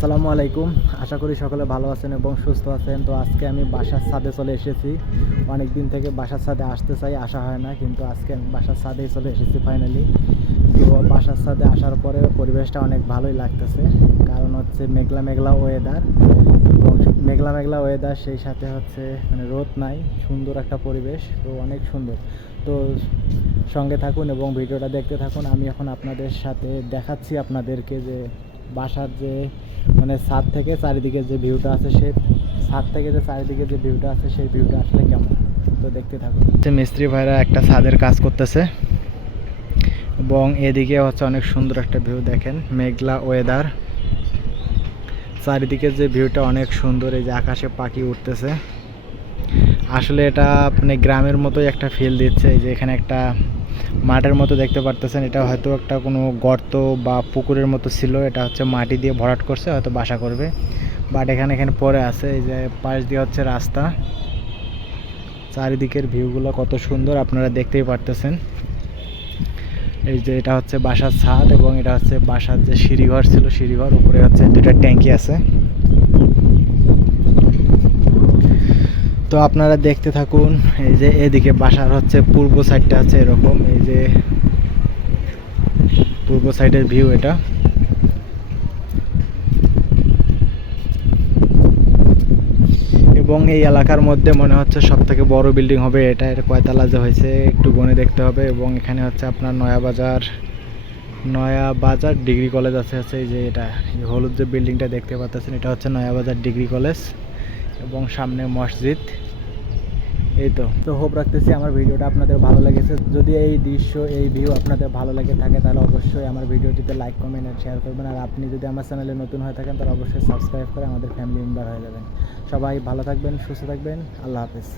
আসসালামু আলাইকুম। আশা করি সকলে ভালো আছেন এবং সুস্থ আছেন। তো আজকে আমি বাসার ছাদে চলে এসেছি। অনেক দিন থেকে বাসার ছাদে আসতে চাই, আসা হয় না, কিন্তু আজকে আমি বাসার ছাদেই চলে এসেছি ফাইনালি তো বাসার ছাদে আসার পরে পরিবেশটা অনেক ভালোই লাগতেছে। কারণ হচ্ছে মেঘলা মেঘলা ওয়েদার এবং মেঘলা মেঘলা ওয়েদার সেই সাথে হচ্ছে মানে রোদ নাই, সুন্দর একটা পরিবেশ, তো অনেক সুন্দর। তো সঙ্গে থাকুন এবং ভিডিওটা দেখতে থাকুন। আমি এখন আপনাদের সাথে দেখাচ্ছি আপনাদেরকে যে বাসার যে মানে ছাদ থেকে চারিদিকে যে ভিউটা আছে সে ছাদ থেকে যে চারিদিকে যে ভিউটা আছে সেই ভিউটা আসলে কেমন? তো দেখতে থাকুন। মিস্ত্রি ভাইরা একটা ছাদের কাজ করতেছে। এবং এদিকে হচ্ছে অনেক সুন্দর একটা ভিউ দেখেন, মেঘলা ওয়েদার চারিদিকে যে ভিউটা অনেক সুন্দর, এই যে আকাশে পাখি উঠতেছে। আসলে এটা মানে গ্রামের মতোই একটা ফিল দিচ্ছে, এই যে এখানে একটা মাঠের মতো দেখতে পারতেছেন। এটা হয়তো একটা কোনো গর্ত বা পুকুরের মতো ছিল। এটা হচ্ছে মাটি দিয়ে ভরাট করছে, হয়তো বাসা করবে। বাট এখানে এখানে পরে আছে, এই যে পাশ দিয়ে হচ্ছে রাস্তা। চারিদিকের ভিউগুলো কত সুন্দর, আপনারা দেখতেই পারতেছেন। এই যে এটা হচ্ছে বাসার ছাদ এবং এটা হচ্ছে বাসার যে সিঁড়িঘর ছিল, সিঁড়িঘর। উপরে হচ্ছে দুটা ট্যাঙ্কি আছে। তো আপনারা দেখতে থাকুন, এই যে এদিকে বাসার হচ্ছে পূর্ব সাইডটা আছে এরকম, এই যে পূর্ব সাইডের ভিউ এটা। এবং এই এলাকার মধ্যে মনে হচ্ছে সব থেকে বড় বিল্ডিং হবে এটা এটা কয়তলা যে হয়েছে একটু গনে দেখতে হবে। এবং এখানে হচ্ছে আপনার নয়া বাজার নয়া বাজার ডিগ্রি কলেজ আছে হচ্ছে এই যে এটা হলুদ যে বিল্ডিংটা দেখতে পাচ্ছেন, এটা হচ্ছে নয়া বাজার ডিগ্রি কলেজ। এবং সামনে মসজিদ। এই তো। তো হোপ রাখতেছি আমার ভিডিওটা আপনাদের ভালো লেগেছে। যদি এই দৃশ্য, এই ভিউ আপনাদের ভালো লেগে থাকে, তাহলে অবশ্যই আমার ভিডিওটিতে লাইক কমেন্ট আর শেয়ার করবেন। আর আপনি যদি আমার চ্যানেলে নতুন হয়ে থাকেন, তাহলে অবশ্যই সাবস্ক্রাইব করে আমাদের ফ্যামিলি মেম্বার হয়ে যাবেন। সবাই ভালো থাকবেন, সুস্থ থাকবেন। আল্লাহ হাফেজ।